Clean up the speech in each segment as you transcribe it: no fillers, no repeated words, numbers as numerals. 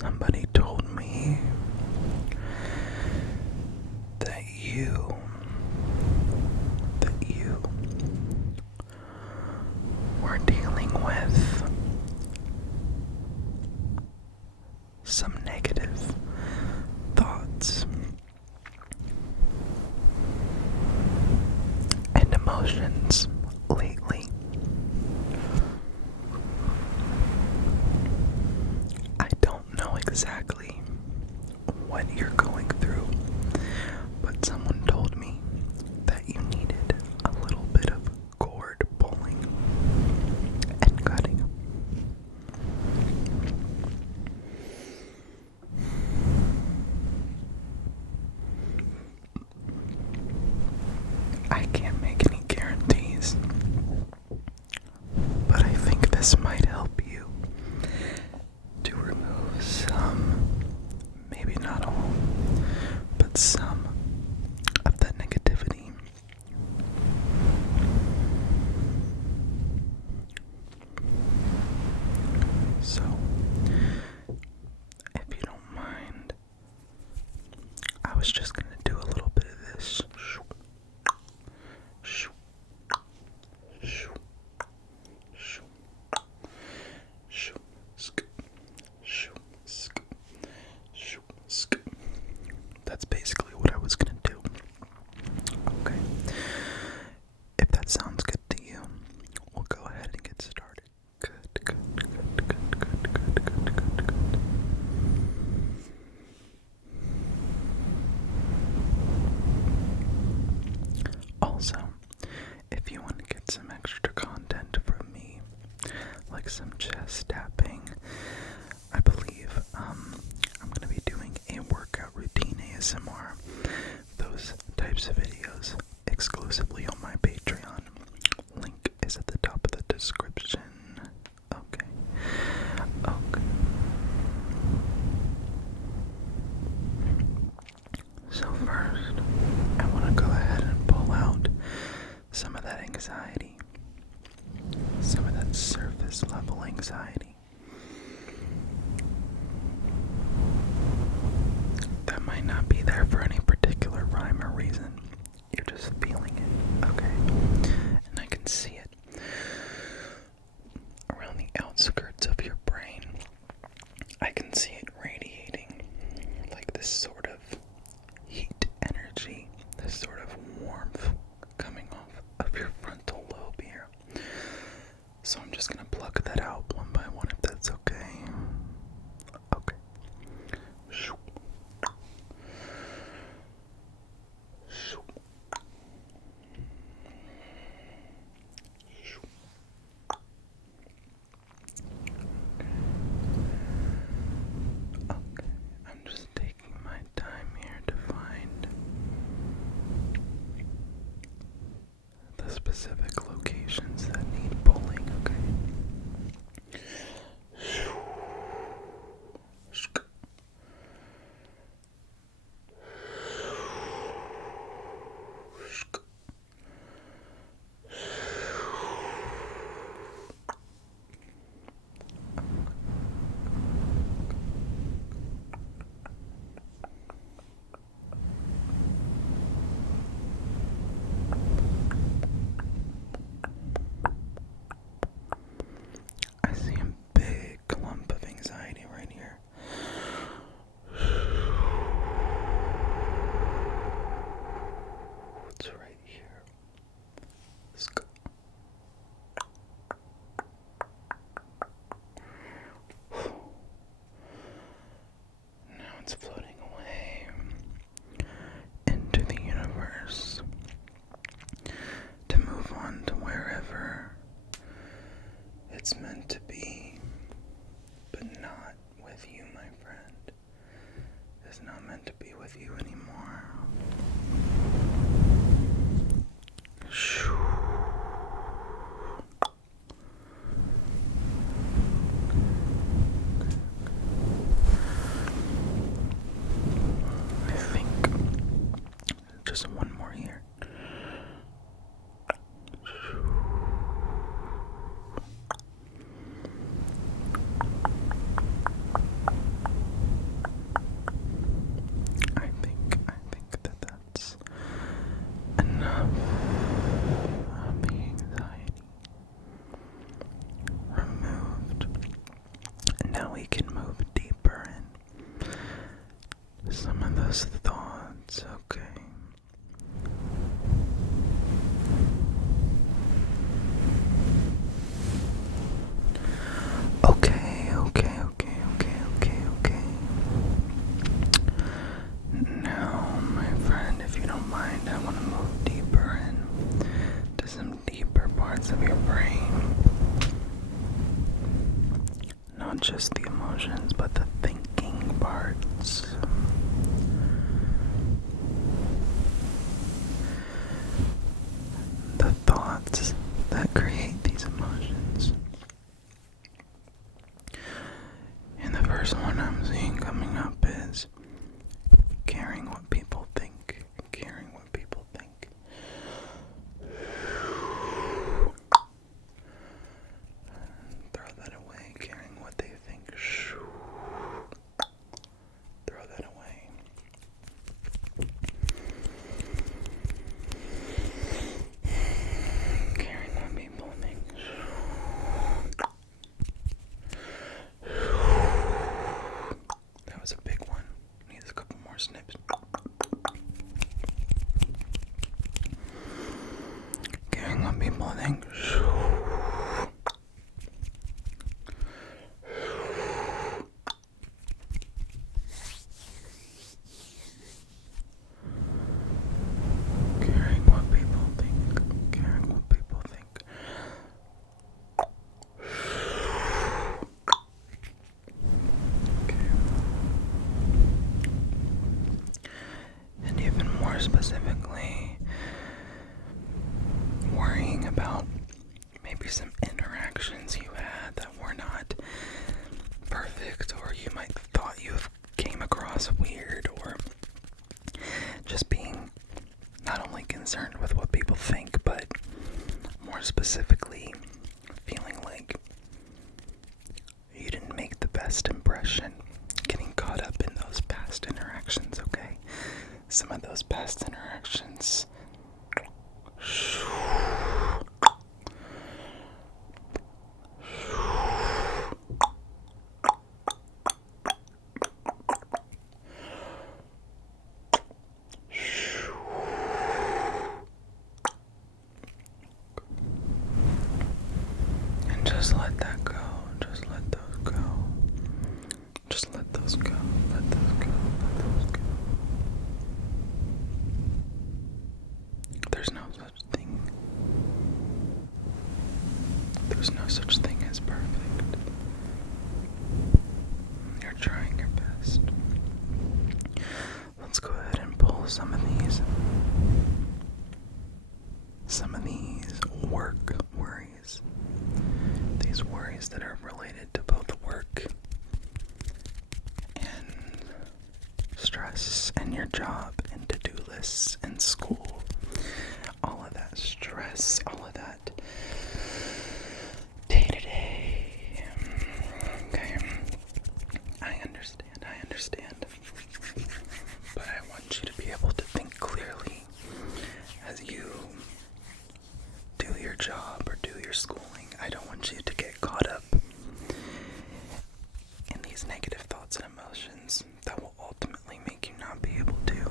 Somebody told me that you were dealing with some negative thoughts and emotions lately. I don't know exactly what you're going through, but someone told me that you needed a little bit of cord pulling and cutting. I can't make any guarantees, but I think this might help you to remove some, maybe not all, but some of that negativity. So, if you don't mind, I was just gonna do a little bit of this. That's basically what I was gonna do. Okay. If that sounds good to you, we'll go ahead and get started. Good. Also, if you want to get some extra content from me, like some chest tapping, I believe I'm going to be doing a workout routine ASMR. Those types of videos exclusively on my Patreon. Link is at the top of the description. Okay. So first, I want to go ahead and pull out some of that anxiety, some of that surface level anxiety. That might not be there for any particular rhyme or reason. You're just feeling it, okay? And I can see it around the outskirts of your brain. I can see it radiating like this sort of heat energy, this sort of warmth coming off of your frontal lobe here. So I'm just gonna pluck that out one by one if that's okay. Okay. Okay, I'm just taking my time here to find the specific locations that need pulling, okay? I see a big clump of anxiety right here. It's right here. Now it's floating away into the universe to move on to wherever it's meant to be, but not with you, my friend. It's not meant to be with you anymore. I think just one more here. not just the emotions, but the thinking parts. The thoughts that create these emotions. And the first one I'm seeing coming up is caring what people think. Caring what people think. Throw that away, caring what they think. Throw that away. Caring what people think. That was a big one. Needs a couple more snips. Caring what people think. Caring what people think. Caring what people think. Okay. And even more specifically, worrying about maybe some interactions you had that were not perfect, or you might thought you came across weird, or just being not only concerned with what people think, but more specifically feeling like you didn't make the best impression, getting caught up in those past interactions, okay? Some of those past interactions. And just let that go. Just let those go. Just let those go. Let those go. Let those go. There's no such thing. There's no such thing as perfect. You're trying your best. Let's go ahead and pull some of these work worries. These worries that are related to both work and stress and your job and to-do lists and school. All of that stress, all of that day-to-day. Okay. I understand. But I want you to be able to think clearly as you do your job or do your schooling. I don't want you to get caught up in these negative thoughts and emotions that will ultimately make you not be able to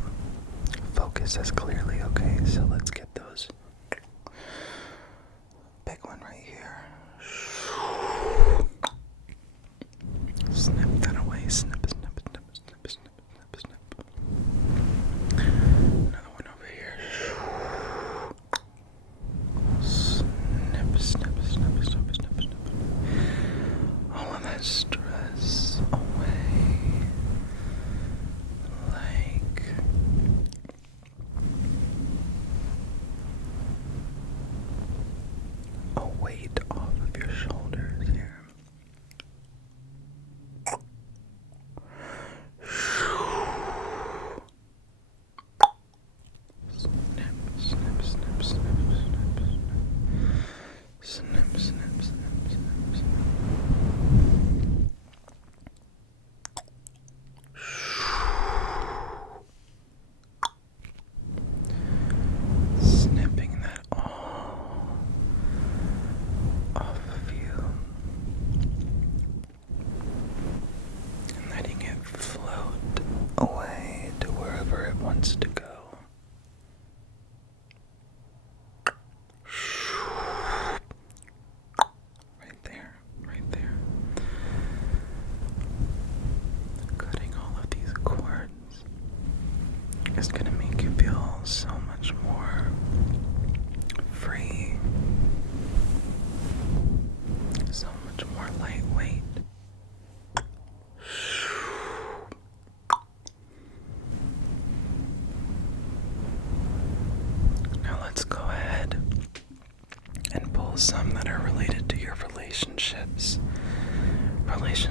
focus as clearly, okay? So let's get those. Big one right here. Snip that away. Snip. Another one over here. Snip. All of that stress away. Like a weight off of your shoulders here. Snip.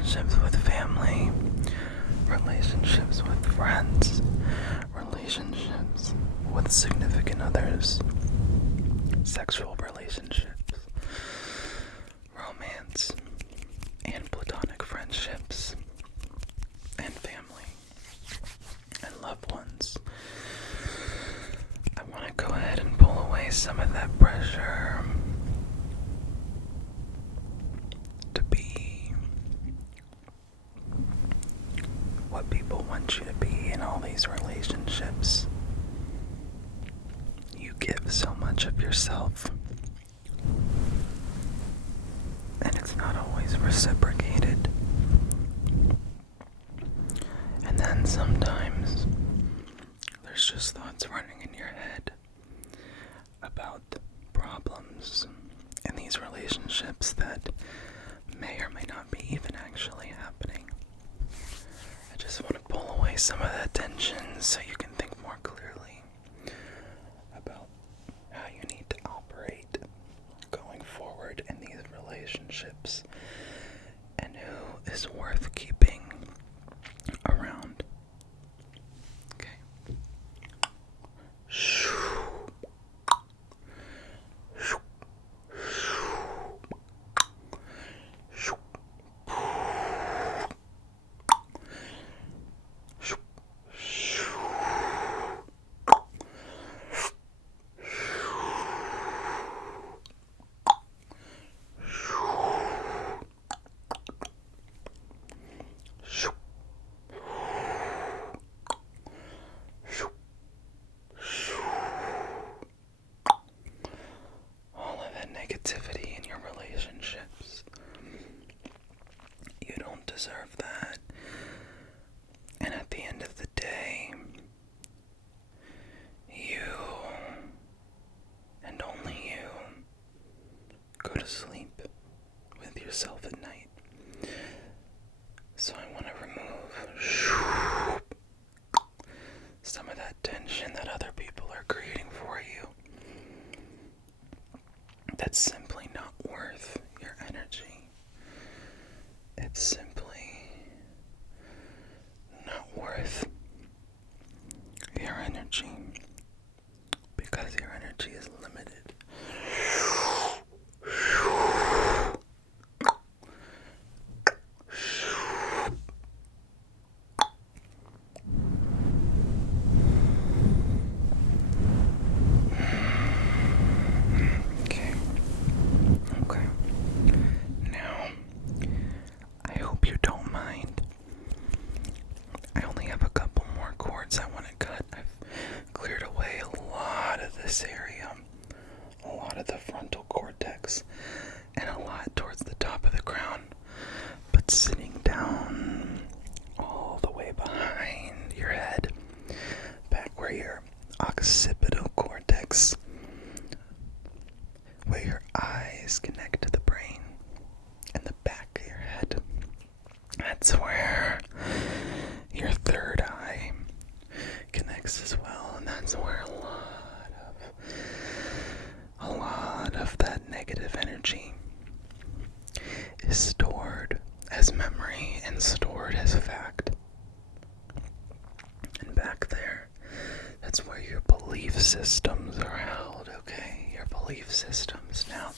relationships with family, relationships with friends, relationships with significant others, sexual relationships, romance, and platonic friendships, and family, and loved ones. I want to go ahead and pull away some of that pressure to be what people want you to be in all these relationships. You give so much of yourself, and it's not always reciprocated. And then sometimes there's just thoughts running in your head about problems in these relationships that may or may not be even actually happening. I just want to pull away some of that tension so you can think more clearly about how you need to operate going forward in these relationships and who is worth keeping around. Okay. Negativity in your relationships. You don't deserve that. And at the end of the day, you, and only you, go to sleep with yourself at night. So I want to remove some of that tension that other people are creating for you. That's simply not worth your energy. It's simply not worth your energy because your energy is limited. Okay. Now, I hope you don't mind. I only have a couple more cords I want to cut. I've cleared away a lot of this area, a lot of the frontal cortex, and a lot towards the top of the crown. But sitting down all the way behind your head, back where your occipital cortex, where your eyes connect to the brain, and the back of your head, that's where your third eye connects as well, and that's where a lot of that negative energy is stored as memory and stored as fact. And back there, that's where your belief systems are held, okay? Your belief systems. Now,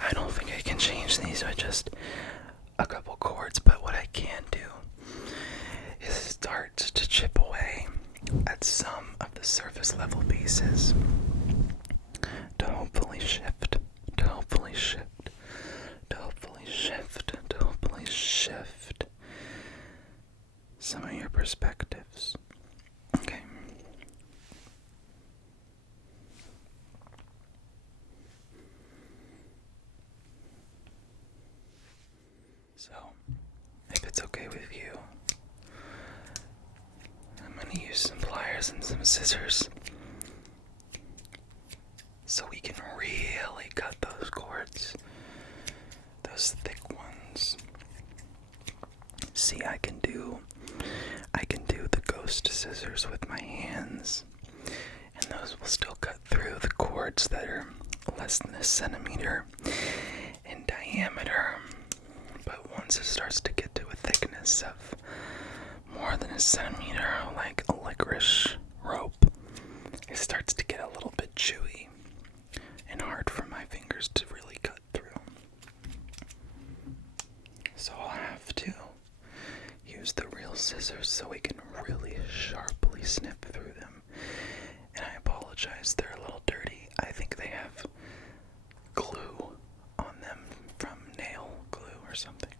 I don't think I can change these with just a couple chords, but what I can do is start to chip away at some of the surface level pieces to hopefully shift, to hopefully shift, to hopefully shift, to hopefully shift some of your perspectives. Okay. So, if it's okay with you, I'm going to use some pliers and some scissors so we can really cut those cords, those thick ones. See, I can do the ghost scissors with my hands, and those will still cut through the cords that are less than a centimeter in diameter. But once it starts to get to centimeter, like a licorice rope, it starts to get a little bit chewy and hard for my fingers to really cut through. So I'll have to use the real scissors so we can really sharply snip through them. And I apologize, they're a little dirty. I think they have glue on them from nail glue or something.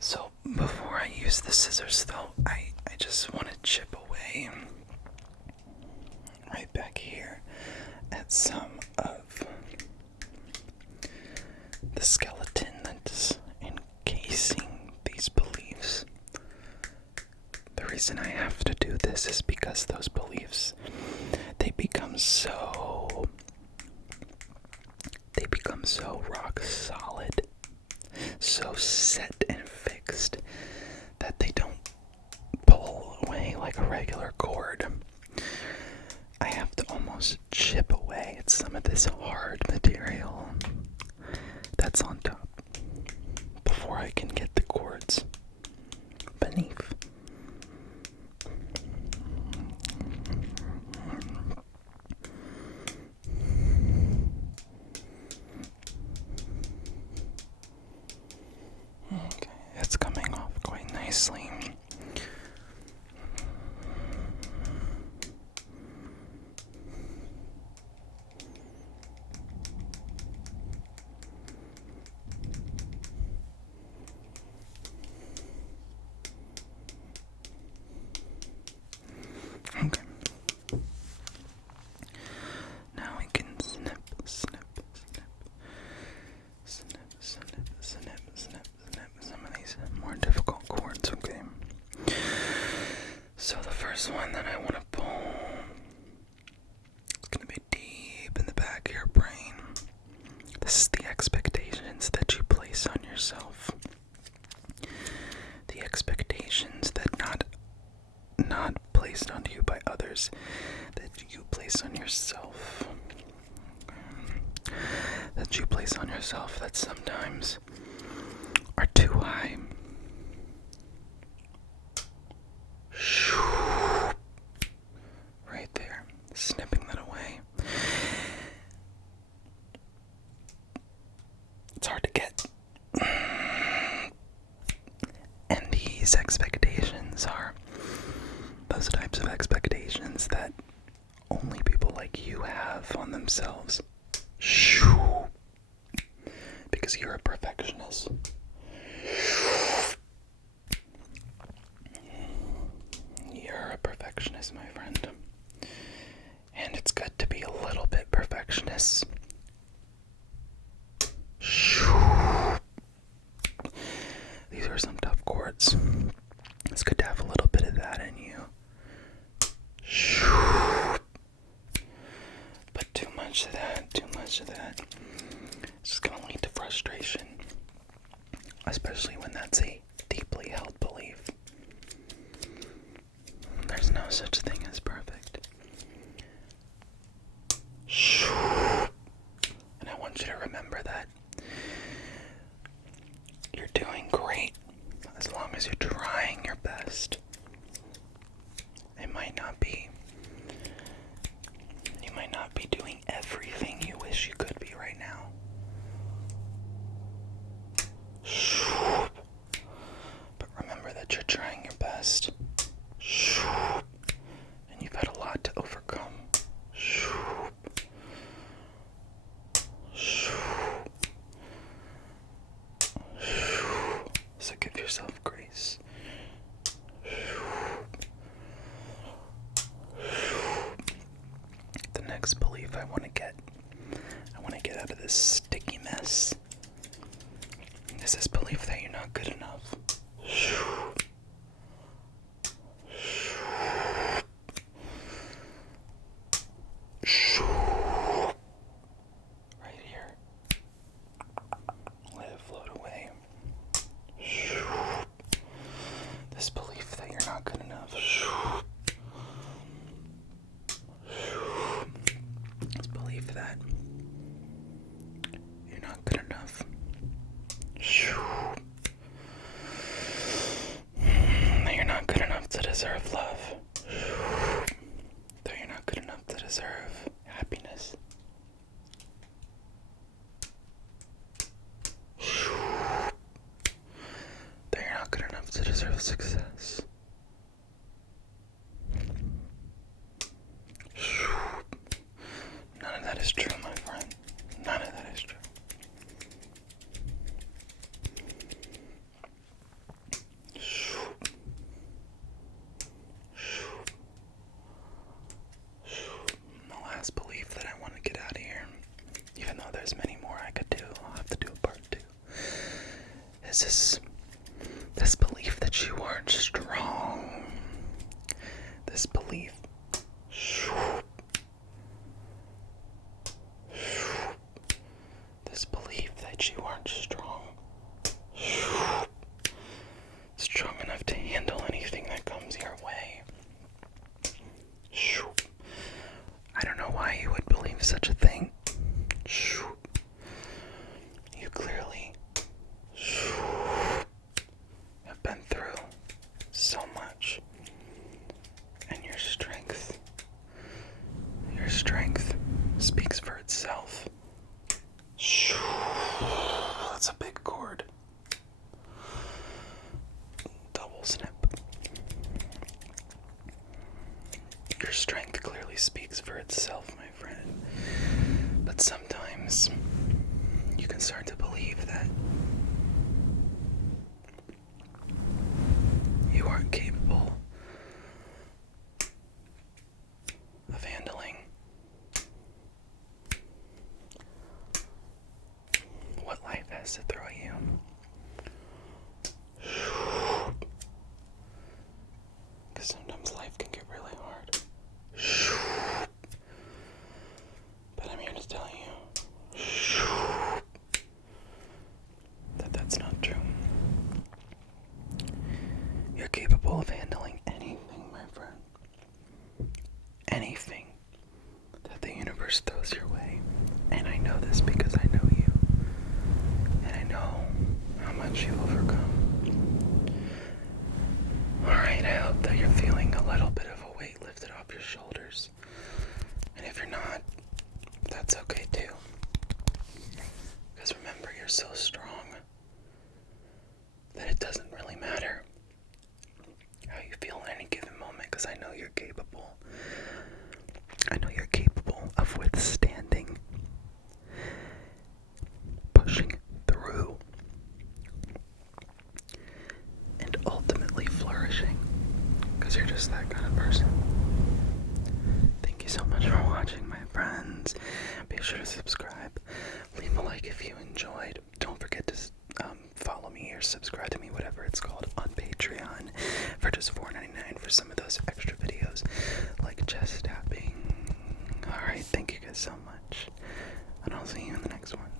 So before I use the scissors though, I just want to chip away right back here at some of the skeleton that's encasing these beliefs. The reason I have to do this is because those beliefs, they become so rock solid, so set and fixed that they don't pull away like a regular cord. I have to almost chip away at some of this hard material that's on top before I can get the cords beneath. Okay, it's coming off quite nicely. Okay. Now we can snip, snip, snip, snip, snip, snip, snip, snip some of these more difficult chords, okay? So the first one that I want to pull is going to be deep in the back of your brain. This is the expectations that you place on yourself. The expectations that not placed onto you by others, that you place on yourself. That you place on yourself that sometimes are too high. Right there, snipping that away. It's hard to get. And these expectations are those types of expectations that only people like you have on themselves. Because you're a perfectionist. You're a perfectionist, my friend. And it's good to be a little bit perfectionist. These are some tough chords. It's good to have a little bit of that in you. But too much of that, it's just going to lead to frustration. Especially when that's a deeply held belief. There's no such thing as perfect. And I want you to remember that you're doing great as long as you're trying your best. You might not be doing everything you wish you could be right now. But remember that you're trying your best. And you've had a lot to overcome. So give yourself grace. The next belief I want to get out of this sticky mess. Is this belief that you're not good enough. Right here. Let it float away. This belief that you're not good enough. This belief that you're not good enough. of success. None of that is true, my friend. None of that is true. The last belief that I want to get out of here, even though there's many more I could do, I'll have to do a part 2, is this belief that you aren't strong. This belief. This belief that you aren't strong enough to handle anything that comes your way. I don't know why you would believe such a thing. You clearly have been through so much, and your strength speaks for itself. That's a big chord. Double snip. Your strength clearly speaks for itself, my friend. But sometimes you can start to believe that you aren't capable of handling what life has to throw at you. Because sometimes life can get really hard. But I'm here to tell you that that's not true. You're capable of handling anything, my friend. Anything that the universe throws your way. And I know this because I know you. And I know how much you've overcome. Alright, I hope that you're feeling a little bit of a weight lifted off your shoulders. And if you're not, that's okay too. Because remember, you're so strong that it doesn't really matter how you feel in any given moment, because I know you're capable. I know you're capable of withstanding, pushing through, and ultimately flourishing, because you're just that kind of person. Thank you so much for watching, my friends. Be sure to subscribe. Leave a like if you enjoyed. Don't forget to follow me or subscribe to me, whatever it's called, on Patreon for just $4.99 for some of those extra videos like chest tapping. Alright, thank you guys so much, and I'll see you in the next one.